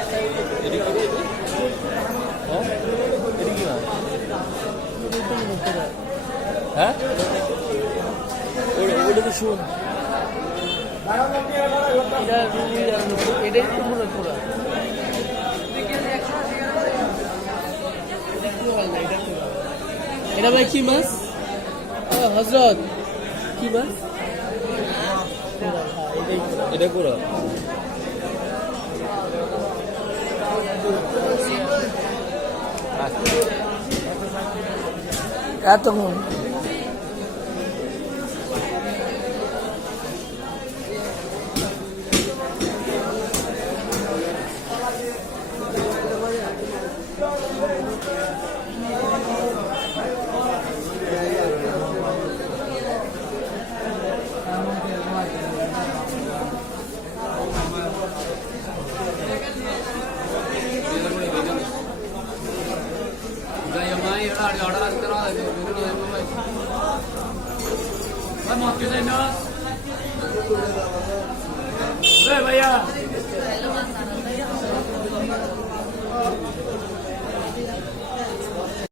হ্যাঁ এটা কি মাছ? হ্যাঁ ওটা তো শুন এটাই তো মনে পুরো এটা ভাই কি মাছ? হজরত কি মাছ? এটা পুরো এতক্ষণ भैया